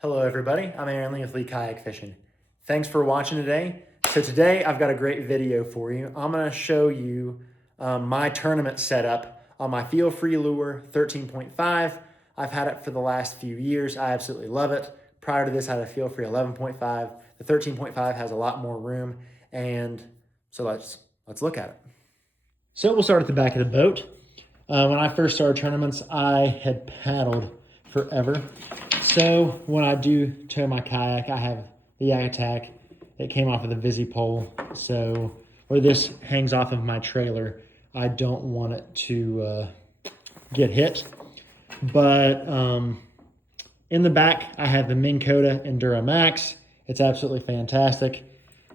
Hello everybody, I'm Aaron Lee with Lee Kayak Fishing. Thanks for watching today. So today I've got a great video for you. I'm going to show you my tournament setup on my Feelfree Lure 13.5. I've had it for the last few years. I absolutely love it. Prior to this I had a Feelfree 11.5. The 13.5 has a lot more room, and so let's look at it. So we'll start at the back of the boat. When I first started tournaments, I had paddled forever. So when I do tow my kayak, I have the YakPower. It came off of the Visi pole. So where this hangs off of my trailer, I don't want it to get hit. But in the back, I have the Minn Kota Endura Max. It's absolutely fantastic.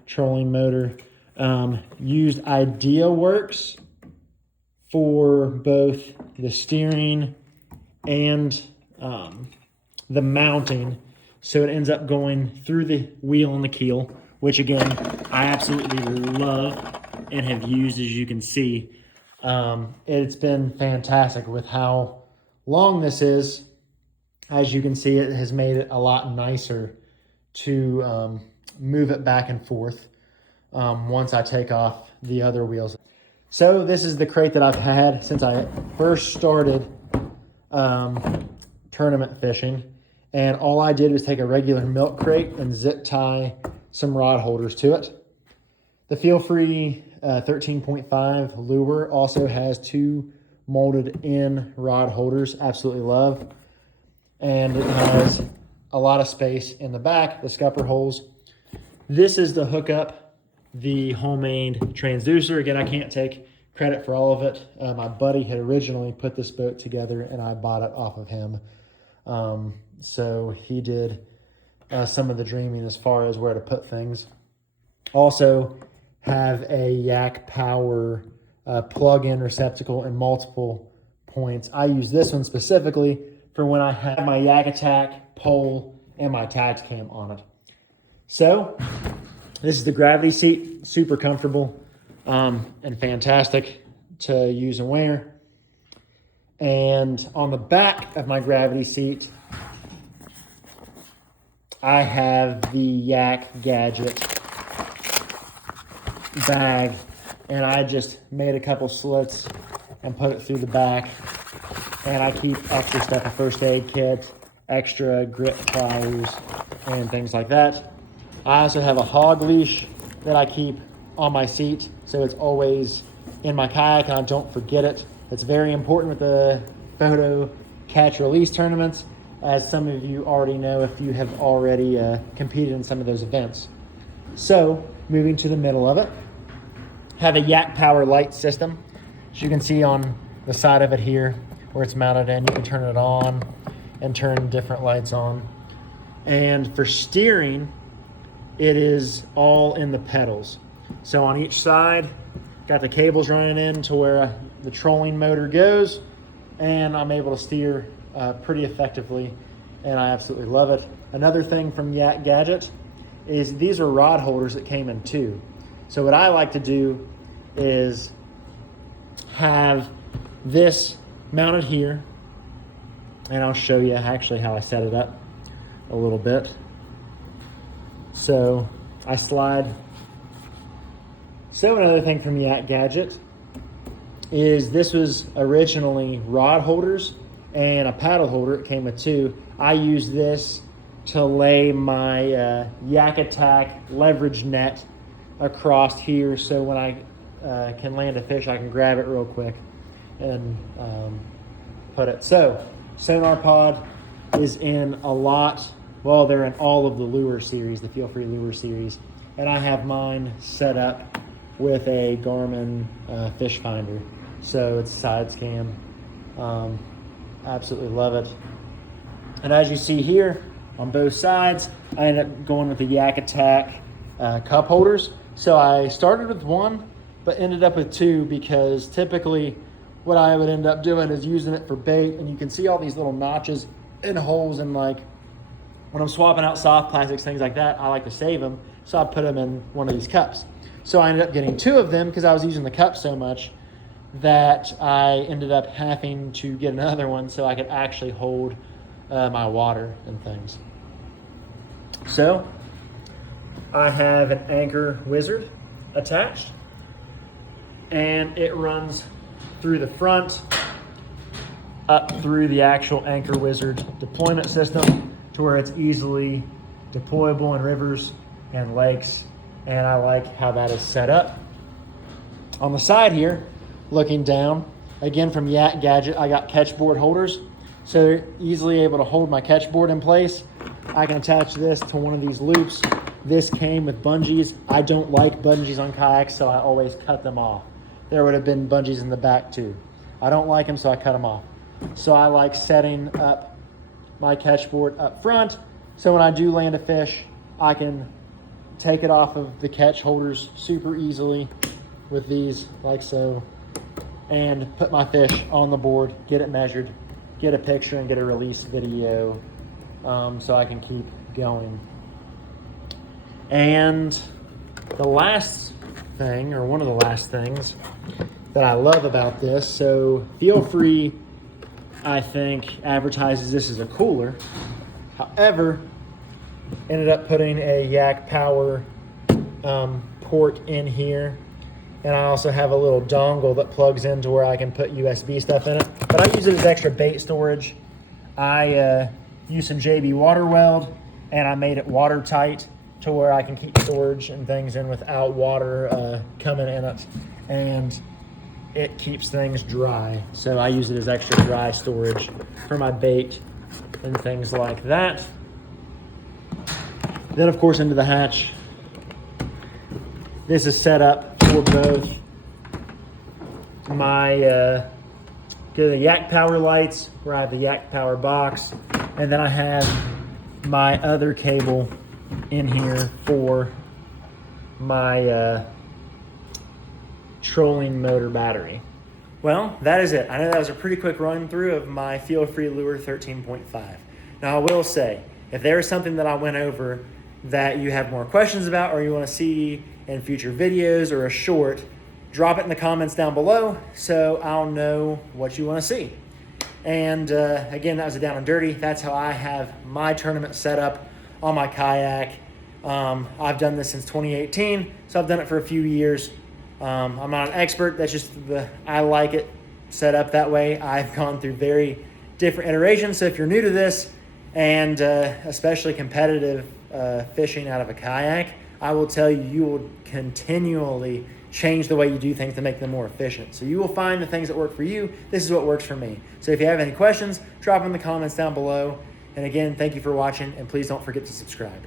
Trolling motor. Used IdeaWorks for both the steering and the mounting, so it ends up going through the wheel and the keel, which again I absolutely love and have used, as you can see. It's been fantastic with how long this is. As you can see, it has made it a lot nicer to move it back and forth once I take off the other wheels. So this is the crate that I've had since I first started tournament fishing. And all I did was take a regular milk crate and zip tie some rod holders to it. The Feelfree 13.5 lure also has two molded in rod holders. Absolutely love. And it has a lot of space in the back, the scupper holes. This is to hook up the homemade transducer. Again, I can't take credit for all of it. My buddy had originally put this boat together and I bought it off of him. So he did some of the dreaming as far as where to put things. Also have a YakPower plug-in receptacle in multiple points. I use this one specifically for when I have my YakPower pole and my tags cam on it. So this is the gravity seat, super comfortable and fantastic to use and wear. And on the back of my gravity seat, I have the Yak Gadget bag, and I just made a couple slits and put it through the back. And I keep extra stuff, a first aid kit, extra grip pliers, and things like that. I also have a hog leash that I keep on my seat, so it's always in my kayak and I don't forget it. It's very important with the photo catch release tournaments, as some of you already know if you have already competed in some of those events. So moving to the middle of it, have a YakPower light system. As you can see on the side of it here where it's mounted in, you can turn it on and turn different lights on. And for steering, it is all in the pedals. So on each side, got the cables running in to where the trolling motor goes, and I'm able to steer pretty effectively, and I absolutely love it. Another thing from Yak Gadget is these are rod holders that came in two. So what I like to do is have this mounted here, and I'll show you actually how I set it up a little bit. So I slide. So another thing from Yak Gadget is this was originally rod holders and a paddle holder. It came with two. I use this to lay my YakPower leverage net across here, so when I can land a fish, I can grab it real quick and put it. So sonar pod is in a lot. Well, they're in all of the lure series, the Feelfree Lure series, and I have mine set up with a Garmin fish finder. So it's side scan. Absolutely love it. And as you see here on both sides, I ended up going with the YakPower cup holders. So I started with one, but ended up with two, because typically what I would end up doing is using it for bait. And you can see all these little notches and holes, and like when I'm swapping out soft plastics, things like that, I like to save them. So I put them in one of these cups. So I ended up getting two of them because I was using the cup so much that I ended up having to get another one so I could actually hold my water and things. So I have an anchor wizard attached, and it runs through the front up through the actual anchor wizard deployment system to where it's easily deployable in rivers and lakes, and I like how that is set up. On the side here, looking down, again from Yak Gadget, I got catch board holders, so they're easily able to hold my catch board in place. I can attach this to one of these loops. This came with bungees. I don't like bungees on kayaks, so I always cut them off. There would have been bungees in the back too. I don't like them, so I cut them off. So I like setting up my catch board up front, so when I do land a fish, I can take it off of the catch holders super easily with these, like so, and put my fish on the board, get it measured, get a picture, and get a release video, so I can keep going. And the last thing, or one of the last things that I love about this, so Feelfree, I think, advertises this as a cooler. However, ended up putting a YakPower port in here, and I also have a little dongle that plugs into where I can put USB stuff in it, but I use it as extra bait storage. I use some JB water weld, and I made it watertight to where I can keep storage and things in without water coming in it, and it keeps things dry. So I use it as extra dry storage for my bait and things like that. Then of course into the hatch, this is set up for both my the YakPower lights, where I have the YakPower box, and then I have my other cable in here for my trolling motor battery. Well, that is it. I know that was a pretty quick run through of my Feelfree Lure 13.5. Now I will say, if there is something that I went over that you have more questions about, or you want to see in future videos or a short, drop it in the comments down below so I'll know what you want to see. And again, that was a Down and Dirty. That's how I have my tournament set up on my kayak. I've done this since 2018, so I've done it for a few years. I'm not an expert. That's just I like it set up that way. I've gone through very different iterations. So if you're new to this, and especially competitive fishing out of a kayak, I will tell you, you will continually change the way you do things to make them more efficient. So you will find the things that work for you. This is what works for me. So if you have any questions, drop them in the comments down below. And again, thank you for watching, and please don't forget to subscribe.